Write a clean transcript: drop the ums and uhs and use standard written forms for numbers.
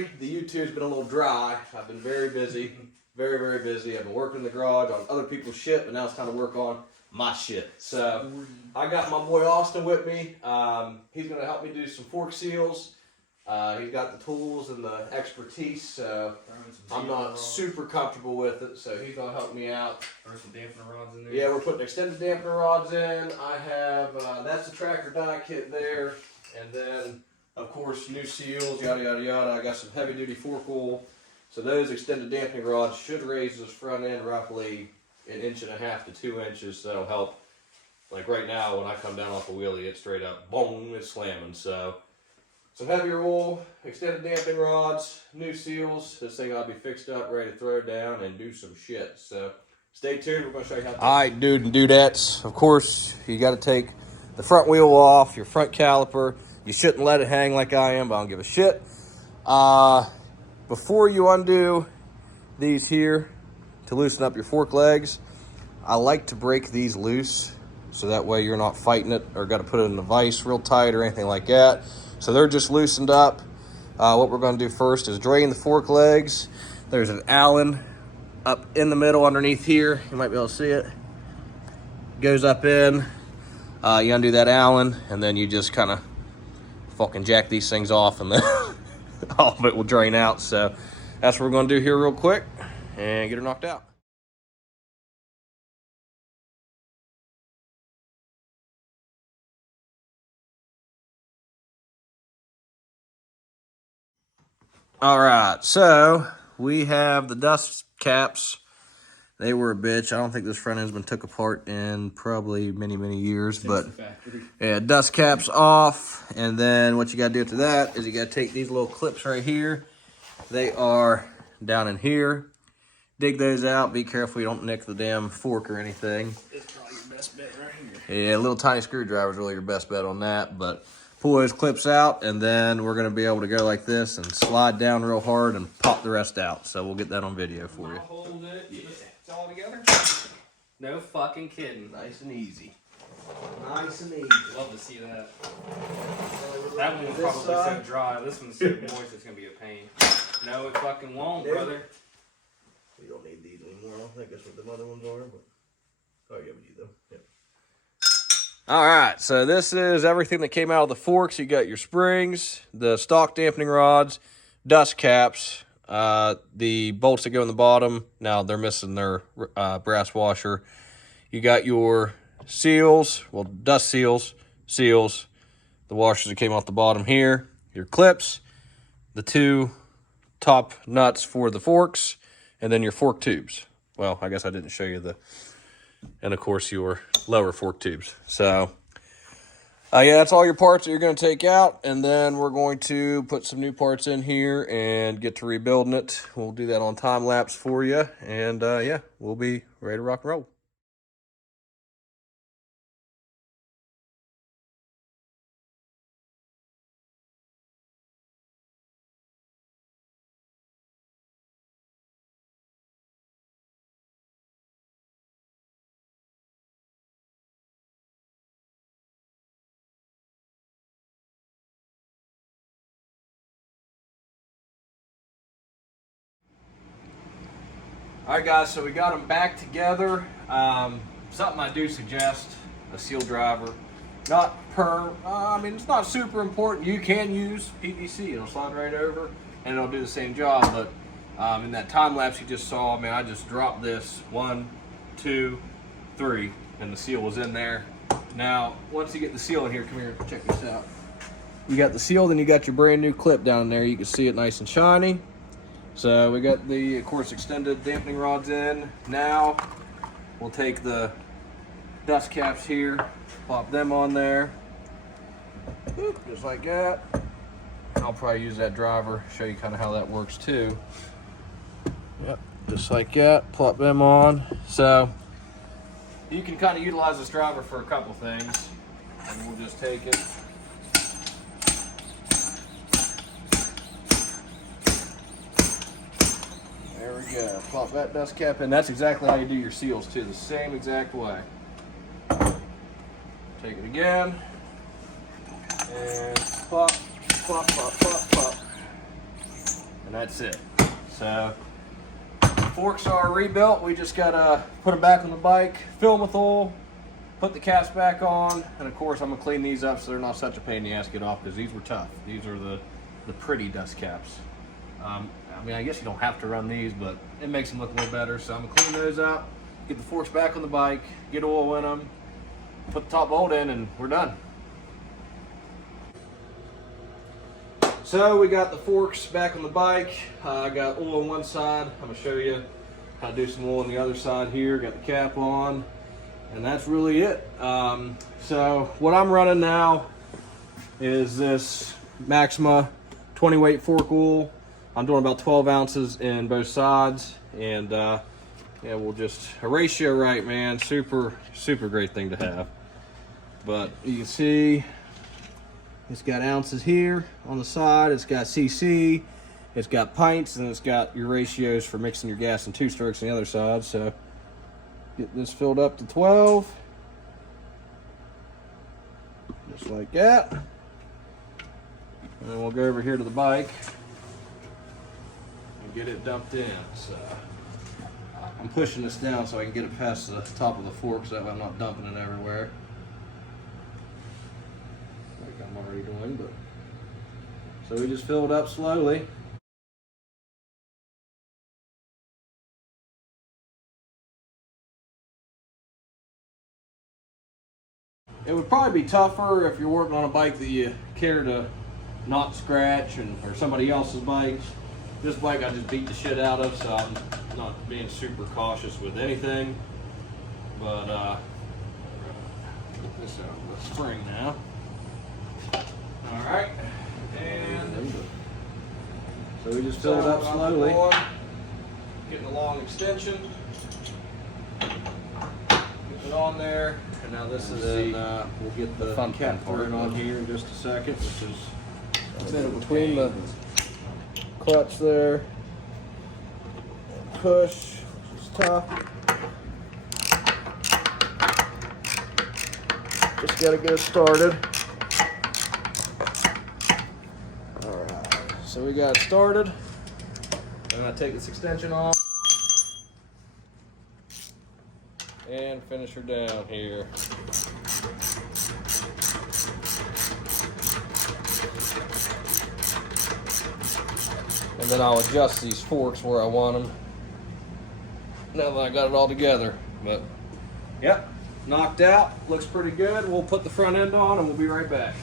sorry, the YouTube's been a little dry. I've been very busy, very busy. I've been working in the garage on other people's shit, but now it's time to work on my shit. So I got my boy Austin with me. He's going to help me do some fork seals. He's got the tools and the expertise, so I'm not super comfortable with it, so he's going to help me out. Throw some dampener rods in there. Yeah, we're putting extended dampener rods in. I have, that's the Trackerdie kit there, and then, of course, new seals, yada, yada, yada. I got some heavy-duty fork oil. So those extended dampening rods should raise this front end roughly 1.5 to 2 inches, so that'll help. Like right now, when I come down off a wheelie, it's straight up, boom, it's slamming, so. Some heavier oil, extended damping rods, new seals. This thing ought to be fixed up, ready to throw down and do some shit. So stay tuned. We're going to show you how to. All right, dude and dudettes. Of course, you got to take the front wheel off, your front caliper. You shouldn't let it hang like I am, but I don't give a shit. Before you undo these here to loosen up your fork legs, I like to break these loose so that way you're not fighting it or got to put it in a vise real tight or anything like that. So they're just loosened up. What we're going to do first is drain the fork legs. There's an Allen up in the middle underneath here. You might be able to see it. Goes up in. You undo that Allen, and then you just kind of fucking jack these things off, and then all of it will drain out. So that's what we're going to do here real quick and get her knocked out. All right, so we have the dust caps. They were a bitch. I don't think this front end's been took apart in probably many years, but yeah, dust caps off. And then what you gotta do after that is you gotta take these little clips right here. They are down in here. Dig those out. Be careful you don't nick the damn fork or anything. It's probably your best bet right here. Yeah, a little tiny screwdriver is really your best bet on that, but pull those clips out, and then we're gonna be able to go like this and slide down real hard and pop the rest out. So we'll get that on video for you. Hold it. Yeah. It's all together. No fucking kidding. Nice and easy. Nice and easy. Love to see that. That one was probably so dry. This one's so moist it's gonna be a pain. No, it fucking won't, brother. We don't need these anymore. I don't think that's what the other ones are, but oh yeah, we do though. Yep. All right, so this is everything that came out of the forks. You got your springs, the stock dampening rods, dust caps, the bolts that go in the bottom. Now they're missing their brass washer. You got your seals, well, dust seals, the washers that came off the bottom here, your clips, the two top nuts for the forks, and then your fork tubes. Well, I guess I didn't show you and of course your lower fork tubes. So yeah, that's all your parts that you're going to take out, and then we're going to put some new parts in here and get to rebuilding it. We'll do that on time lapse for you, and yeah, we'll be ready to rock and roll. All right, guys, so we got them back together. Something I do suggest, a seal driver. Not I mean, it's not super important. You can use PVC. It'll slide right over, and it'll do the same job. But in that time lapse you just saw, I mean, I just dropped this 1, 2, 3, and the seal was in there. Now, once you get the seal in here, come here, check this out. You got the seal, then you got your brand new clip down there. You can see it nice and shiny. So we got the, of course, extended dampening rods in. Now we'll take the dust caps here, plop them on there, just like that. I'll probably use that driver, show you kind of how that works too. Yep, just like that, plop them on. So you can kind of utilize this driver for a couple things, and we'll just take it. There we go. Plop that dust cap in. That's exactly how you do your seals too, the same exact way. Take it again, and pop, pop, pop, pop, pop. and that's it. So the forks are rebuilt. We just gotta put them back on the bike, fill them with oil, put the caps back on, and of course I'm gonna clean these up so they're not such a pain in the ass to get off, because these were tough. These are the pretty dust caps. I mean, I guess you don't have to run these, but it makes them look a little better. So I'm gonna clean those up, get the forks back on the bike, get oil in them, put the top bolt in, and we're done. So we got the forks back on the bike. I got oil on one side. I'm gonna show you how to do some oil on the other side here. Got the cap on, and that's really it. So what I'm running now is this Maxima 20 weight fork oil. I'm doing about 12 ounces in both sides, and yeah, we'll just a ratio right, man. Super great thing to have. But you can see it's got ounces here on the side. It's got cc, it's got pints, and it's got your ratios for mixing your gas and 2 strokes on the other side. So get this filled up to 12, just like that. And then we'll go over here to the bike and get it dumped in. So I'm pushing this down so I can get it past the top of the fork, so that way I'm not dumping it everywhere like I'm already doing. But so we just fill it up slowly. It would probably be tougher if you're working on a bike that you care to not scratch, or somebody else's bike. This bike I just beat the shit out of, so I'm not being super cautious with anything. But get this out of the spring now. All right, and so we just fill it up slowly. Getting a long extension. Get it on there. And now this is the, we'll get the fun cap thread on here in just a second, which is between the clutch there. Push, which is tough. Just gotta get it started. Alright, so we got it started. I'm gonna take this extension off and finish her down here. And then I'll adjust these forks where I want them now that I got it all together. But yep, knocked out, looks pretty good. We'll put the front end on and we'll be right back.